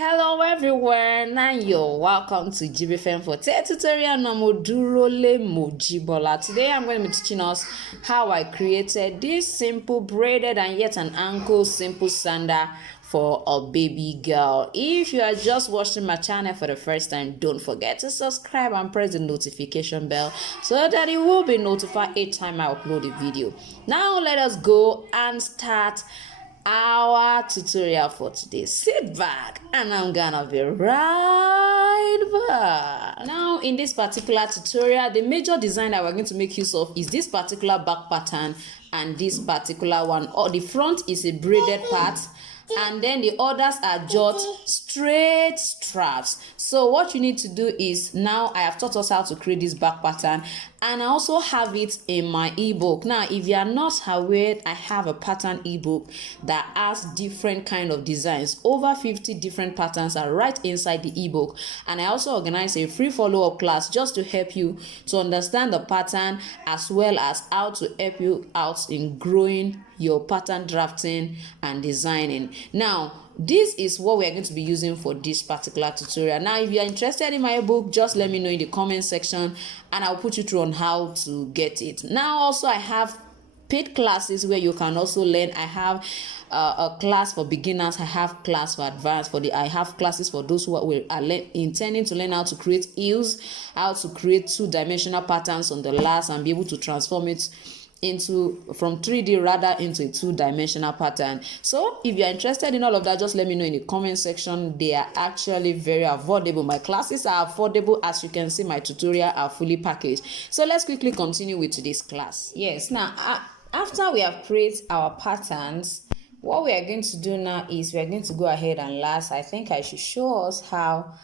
Hello everyone, and you're welcome to Jibbyfem Forte tutorial number Odurole Mojibola. Today I'm going to be teaching us how I created this simple braided and yet an ankle simple sandal for a baby girl. If you are just watching my channel for the first time, don't forget to subscribe and press the notification bell so that you will be notified each time I upload a video. Now let us go and start our tutorial for today. Sit back and I'm gonna be right back. Now in this particular tutorial, the major design that we're going to make use of is this particular back pattern and this particular one. The front is a braided part and then the others are just straight straps. So what you need to do is, now I have taught us how to create this back pattern and I also have it in my ebook. Now if you are not aware, I have a pattern ebook that has different kind of designs. Over 50 different patterns are right inside the ebook, and I also organize a free follow-up class just to help you to understand the pattern as well as how to help you out in growing your pattern drafting and designing. Now this is what we are going to be using for this particular tutorial. Now if you are interested in my book, just let me know in the comment section and I'll put you through on how to get it. Now also I have paid classes where you can also learn. I have a class for beginners, I have class for advanced, I have classes for those who are intending to learn how to create heels, how to create two-dimensional patterns on the last and be able to transform it from 3D rather into a two-dimensional pattern. So if you're interested in all of that, just let me know in the comment section. They are actually very affordable. My classes are affordable. As you can see, my tutorial are fully packaged. So let's quickly continue with today's class. Yes, now after we have created our patterns, what we are going to do now is we are going to go ahead and last. I think I should show us how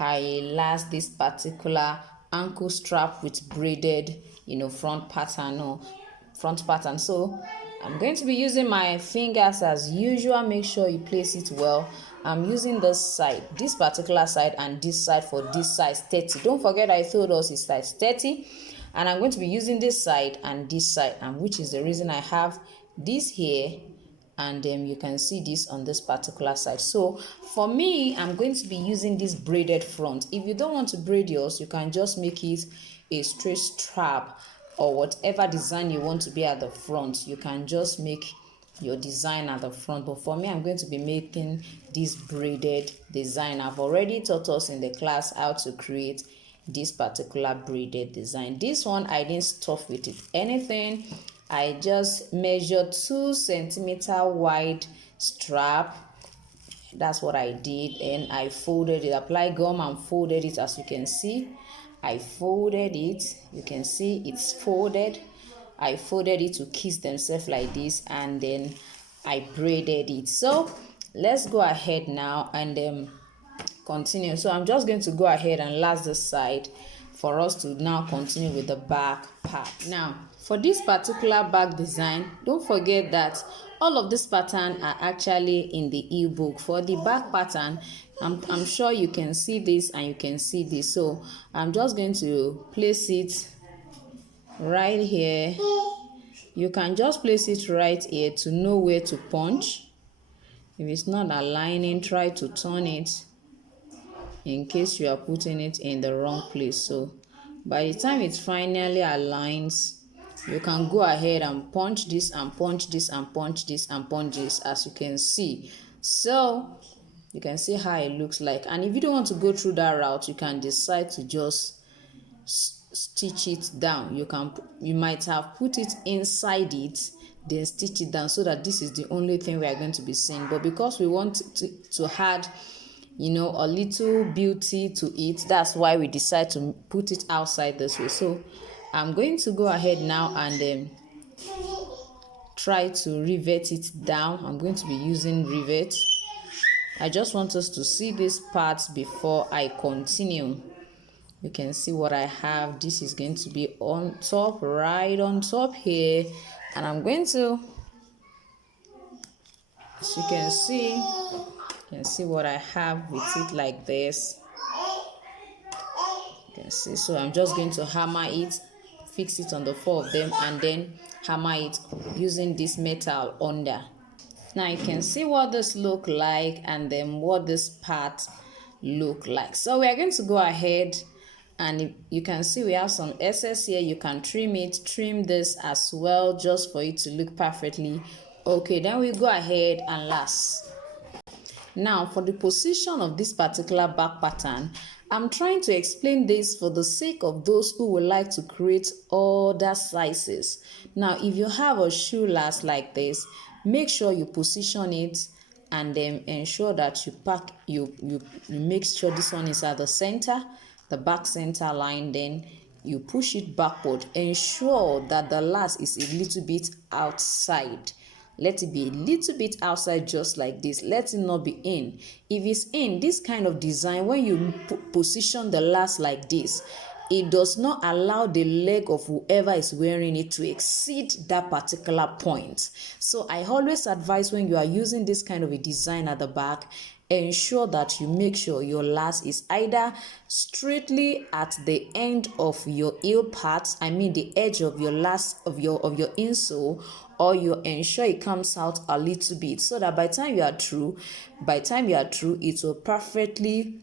I last this particular ankle strap with braided front pattern front pattern. So I'm going to be using my fingers as usual. Make sure you place it well. I'm using this side, this particular side, and this side for this size 30. Don't forget I told us it's size 30, and I'm going to be using this side and this side, and which is the reason I have this here, and then you can see this on this particular side. So for me, I'm going to be using this braided front. If you don't want to braid yours, you can just make it a straight strap or whatever design you want to be at the front. You can just make your design at the front, but for me, I'm going to be making this braided design. I've already taught us in the class how to create this particular braided design. This one I didn't stuff with it anything. I just measured 2 centimeter wide strap. That's what I did, and I folded it, applied gum and folded it. As you can see, I folded it. You can see it's folded. I folded it to kiss themselves like this, and then I braided it. So let's go ahead now and continue. So I'm just going to go ahead and last this side for us to now continue with the back part. Now for this particular back design, don't forget that all of this pattern are actually in the ebook. For the back pattern, I'm sure you can see this and you can see this. So I'm just going to place it right here. You can just place it right here to know where to punch. If it's not aligning, try to turn it in case you are putting it in the wrong place. So by the time it finally aligns, you can go ahead and punch this and punch this and punch this and punch this, as you can see. So you can see how it looks like. And if you don't want to go through that route, you can decide to just stitch it down. You might have put it inside it, then stitch it down, so that this is the only thing we are going to be seeing. But because we want to add a little beauty to it, that's why we decide to put it outside this way. So I'm going to go ahead now and try to rivet it down. I'm going to be using rivet. I just want us to see these parts before I continue. You can see what I have. This is going to be on top, right on top here, and I'm going to, as you can see what I have with it like this. You can see. So I'm just going to hammer it, fix it on the 4 of them, and then hammer it using this metal under. Now you can see what this look like and then what this part look like. So we are going to go ahead, and you can see we have some excess here. You can trim this as well, just for it to look perfectly okay. Then we go ahead and last. Now for the position of this particular back pattern, I'm trying to explain this for the sake of those who would like to create other sizes. Now if you have a shoe last like this, make sure you position it and then ensure that you make sure this one is at the center, the back center line. Then you push it backward. Ensure that the last is a little bit outside. Let it be a little bit outside, just like this. Let it not be in. If it's in this kind of design, when you position the last like this, it does not allow the leg of whoever is wearing it to exceed that particular point. So I always advise, when you are using this kind of a design at the back, ensure that you make sure your last is either straightly at the end of your heel part, I mean the edge of your last of your insole, or you ensure it comes out a little bit, so that by the time you are through, it will perfectly,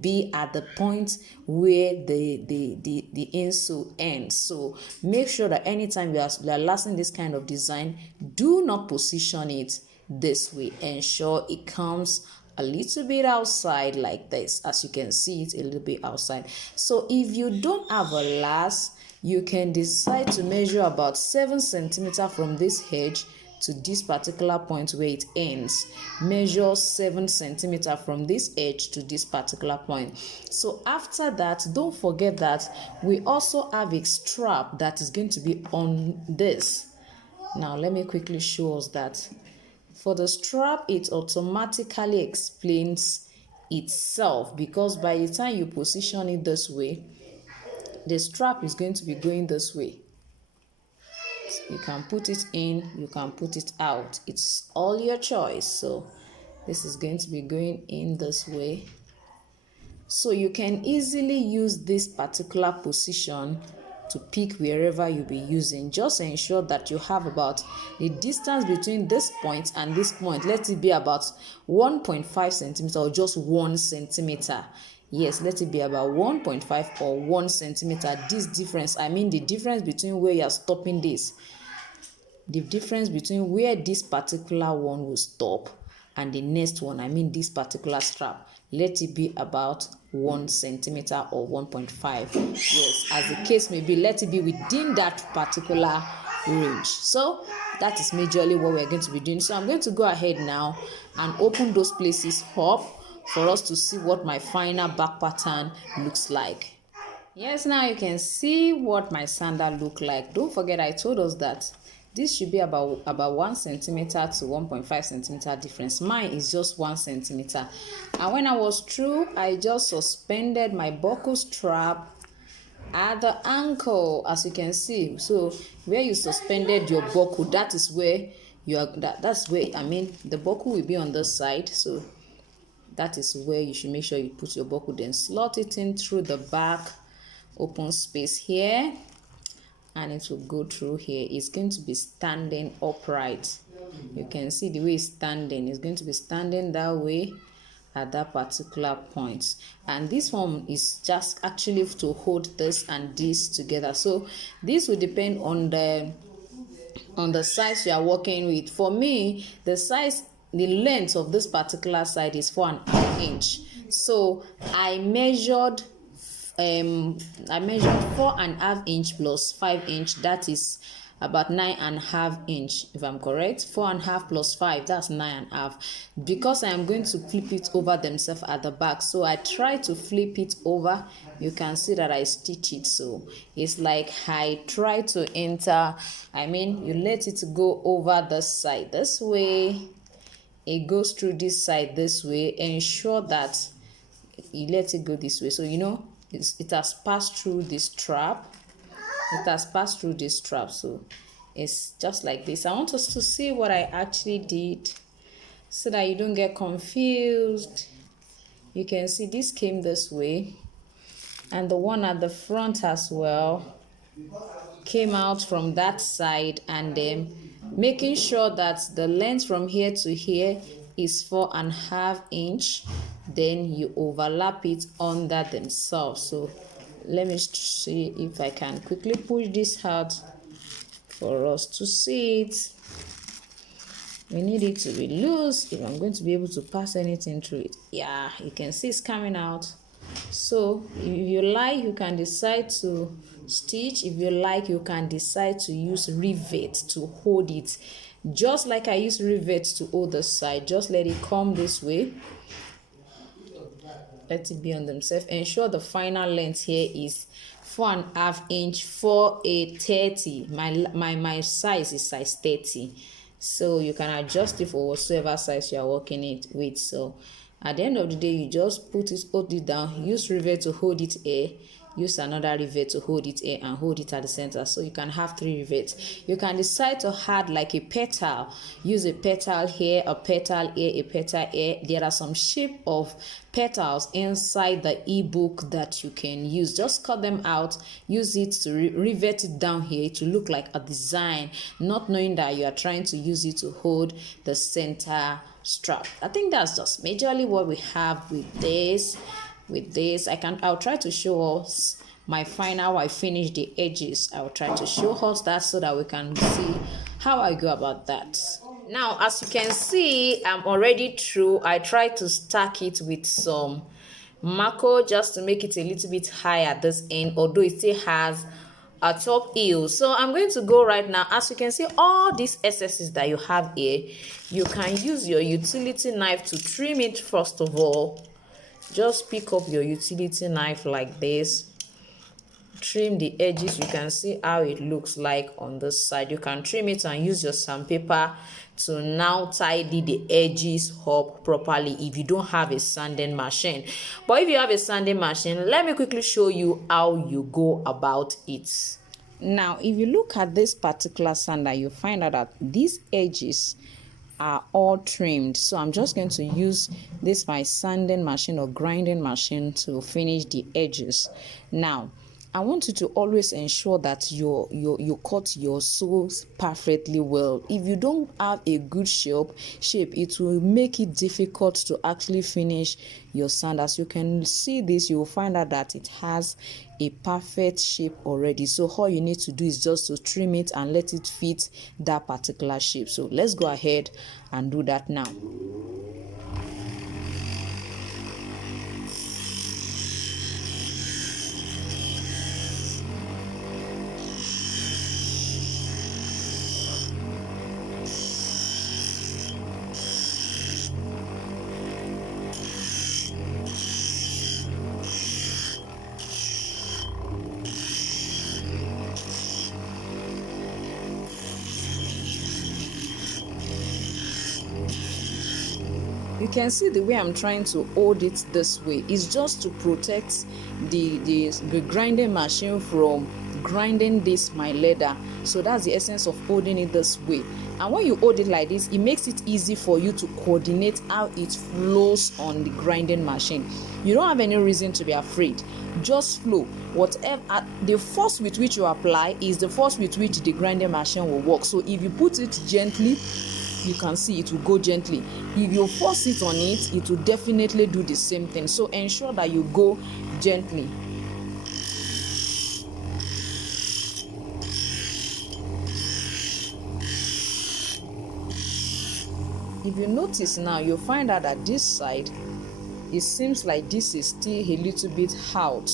be at the point where the insole ends. So make sure that anytime you are lasting this kind of design, do not position it this way. Ensure it comes a little bit outside like this. As you can see, it's a little bit outside. So if you don't have a last, you can decide to measure about 7 centimeters from this edge to this particular point where it ends. Measure 7 centimeters from this edge to this particular point. So after that, don't forget that we also have a strap that is going to be on this. Now let me quickly show us that. For the strap, it automatically explains itself, because by the time you position it this way, the strap is going to be going this way. You can put it in, you can put it out. It's all your choice. So this is going to be going in this way. So you can easily use this particular position to pick wherever you'll be using. Just ensure that you have about the distance between this point and this point. Let it be about 1.5 centimeters or just 1 centimeter. Yes, let it be about 1.5 or 1 centimeter. This difference, I mean the difference between where you're stopping this, the difference between where this particular one will stop and the next one, I mean this particular strap, let it be about 1 centimeter or 1.5. Yes, as the case may be, let it be within that particular range. So that is majorly what we're going to be doing. So I'm going to go ahead now and open those places up for us to see what my final back pattern looks like. Yes, now you can see what my sandal look like. Don't forget, I told us that this should be about 1 centimeter to 1.5 centimeter difference. Mine is just 1 centimeter. And when I was through, I just suspended my buckle strap at the ankle, as you can see. So where you suspended your buckle, that is where you are. That's where, I mean, the buckle will be on this side. So that is where you should make sure you put your buckle. Then slot it in through the back open space here, and it will go through here. It's going to be standing upright. You can see the way it's standing. It's going to be standing that way at that particular point. And this one is just actually to hold this and this together. So this will depend on the size you are working with. For me, the length of this particular side is 4.5 inch. So I measured 4.5 inch plus 5 inch, that is about 9.5 inch, if I'm correct. 4.5 plus 5, that's 9.5. Because I am going to flip it over themselves at the back, so I try to flip it over. You can see that I stitch it, so it's like I try to enter, I mean, you let it go over this side this way, it goes through this side this way. Ensure that you let it go this way, so it has passed through this strap. So it's just like this. I want us to see what I actually did so that you don't get confused. You can see this came this way, and the one at the front as well came out from that side and then making sure that the length from here to here is 4.5 inch. Then you overlap it under themselves. So let me see if I can quickly push this out for us to see it. We need it to be loose if I'm going to be able to pass anything through it. Yeah, you can see it's coming out. So if you like, you can decide to stitch. If you like, you can decide to use rivet to hold it, just like I use rivet to hold the side. Just let it come this way, let it be on themselves. Ensure the final length here is 4.5 inch for a 30. My size is size 30, so you can adjust it for whatsoever size you are working it with. So at the end of the day, you just hold it down, use rivet to hold it here, use another rivet to hold it here, and hold it at the center. So you can have 3 rivets. You can decide to add like a petal, use a petal here, a petal here, a petal here. There are some shape of petals inside the ebook that you can use. Just cut them out, use it to rivet it down here to look like a design, not knowing that you are trying to use it to hold the center strap. I think that's just majorly what we have with this. I'll try to show us my final, I finish the edges. I'll try to show us that so that we can see how I go about that. Now, as you can see, I'm already through. I tried to stack it with some marco just to make it a little bit high at this end, although it still has a top heel. So I'm going to go right now. As you can see, all these excesses that you have here, you can use your utility knife to trim it. First of all, just pick up your utility knife like this, trim the edges. You can see how it looks like on this side. You can trim it and use your sandpaper to now tidy the edges up properly if you don't have a sanding machine. But if you have a sanding machine, let me quickly show you how you go about it. Now, if you look at this particular sander, you find out that these edges are all trimmed. So I'm just going to use my sanding machine or grinding machine to finish the edges. Now, I want you to always ensure that you cut your soles perfectly well. If you don't have a good shape, it will make it difficult to actually finish your sand. As you can see this, you will find out that it has a perfect shape already. So all you need to do is just to trim it and let it fit that particular shape. So let's go ahead and do that now. You can see the way I'm trying to hold it this way is just to protect the grinding machine from grinding my leather. So that's the essence of holding it this way. And when you hold it like this, it makes it easy for you to coordinate how it flows on the grinding machine. You don't have any reason to be afraid. Just flow. Whatever the force with which you apply is the force with which the grinding machine will work. So if you put it gently, you can see it will go gently. If you force it on it, it will definitely do the same thing. So ensure that you go gently. If you notice now, you'll find out that this side, it seems like this is still a little bit out.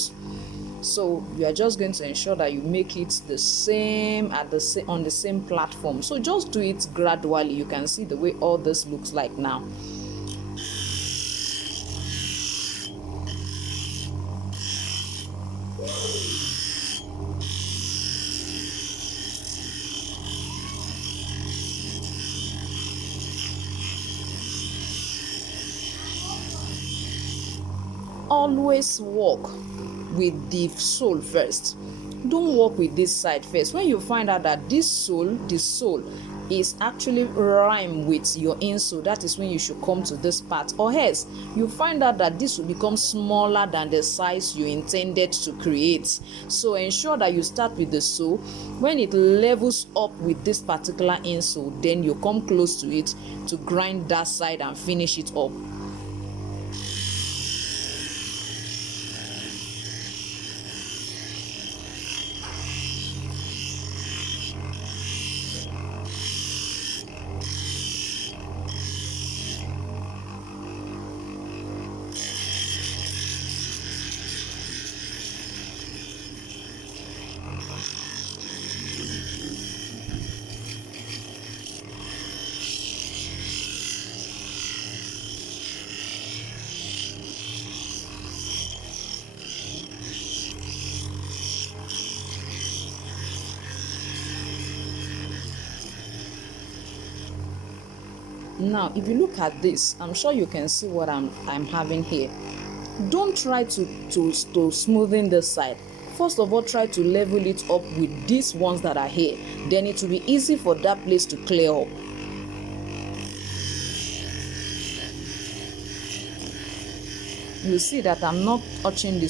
So you are just going to ensure that you make it the same on the same platform. So just do it gradually. You can see the way all this looks like now. Always work with the sole first. Don't work with this side first. When you find out that the sole is actually rhyme with your insole, that is when you should come to this part, or else you find out that this will become smaller than the size you intended to create. So ensure that you start with the sole. When it levels up with this particular insole, then you come close to it to grind that side and finish it up. Now, if you look at this, I'm sure you can see what I'm having here. Don't try to smoothen this side. First of all, try to level it up with these ones that are here. Then it will be easy for that place to clear up. You see that I'm not touching the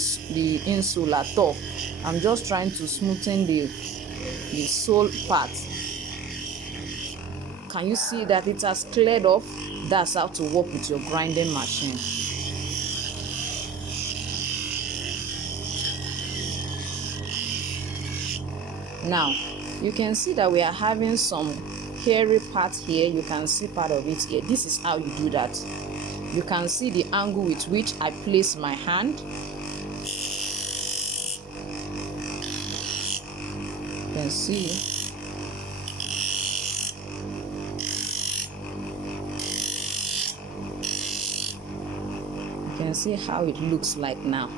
insole at all. I'm just trying to smoothen the sole part. Can you see that it has cleared off? That's how to work with your grinding machine. Now, you can see that we are having some hairy part here. You can see part of it here. This is how you do that. You can see the angle with which I place my hand. You can see. You can see how it looks like now.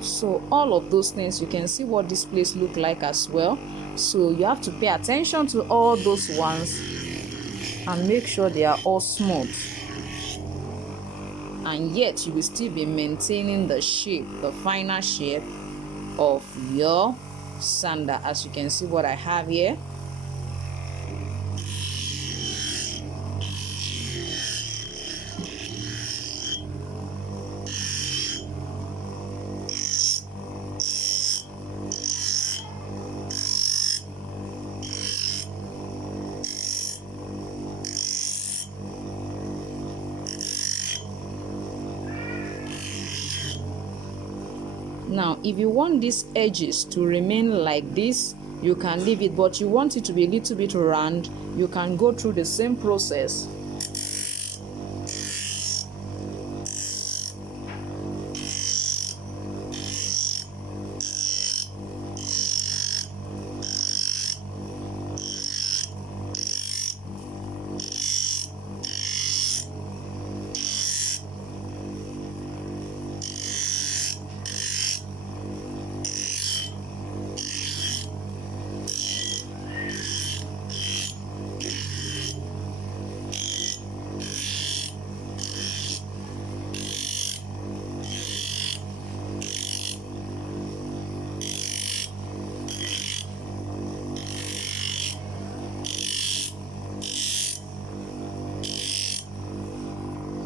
So all of those things, you can see what this place look like as well. So you have to pay attention to all those ones and make sure they are all smooth. And yet you will still be maintaining the shape, the final shape of your sandal. As you can see what I have here. Now, if you want these edges to remain like this, you can leave it, but you want it to be a little bit round, you can go through the same process.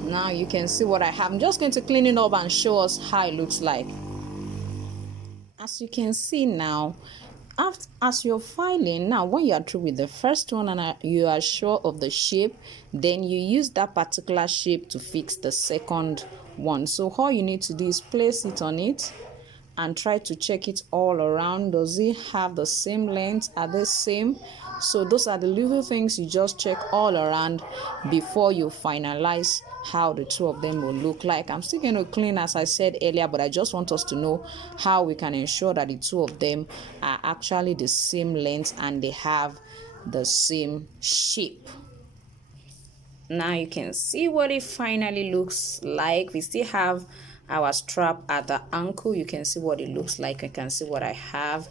Now you can see what I have. I'm just going to clean it up and show us how it looks like. As you can see now, as you're filing, now when you are through with the first one and you are sure of the shape, then you use that particular shape to fix the second one. So all you need to do is place it on it and try to check it all around. Does it have the same length? Are they same? So those are the little things you just check all around before you finalize how the two of them will look like. I'm still going to clean as I said earlier, but I just want us to know how we can ensure that the two of them are actually the same length and they have the same shape. Now you can see what it finally looks like. We still have our strap at the ankle. You can see what it looks like. You can see what I have.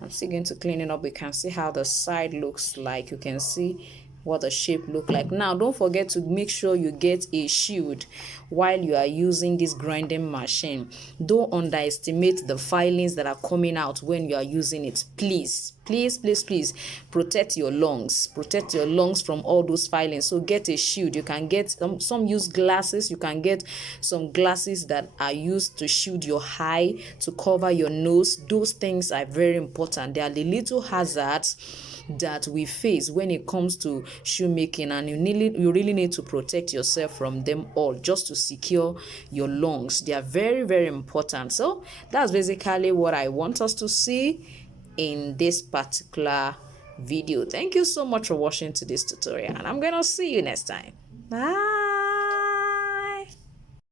I'm still going to clean it up. We can see how the side looks like. You can see what the shape look like. Now don't forget to make sure you get a shield while you are using this grinding machine. Don't underestimate the filings that are coming out when you are using it. Please protect your lungs, from all those filings. So get a shield. You can get some use glasses. You can get some glasses that are used to shield your eye, to cover your nose. Those things are very important. They are the little hazards that we face when it comes to shoemaking, and you really need to protect yourself from them all, just to secure your lungs. They are very, very important. So that's basically what I want us to see in this particular video. Thank you so much for watching to this tutorial, and I'm gonna see you next time. Bye.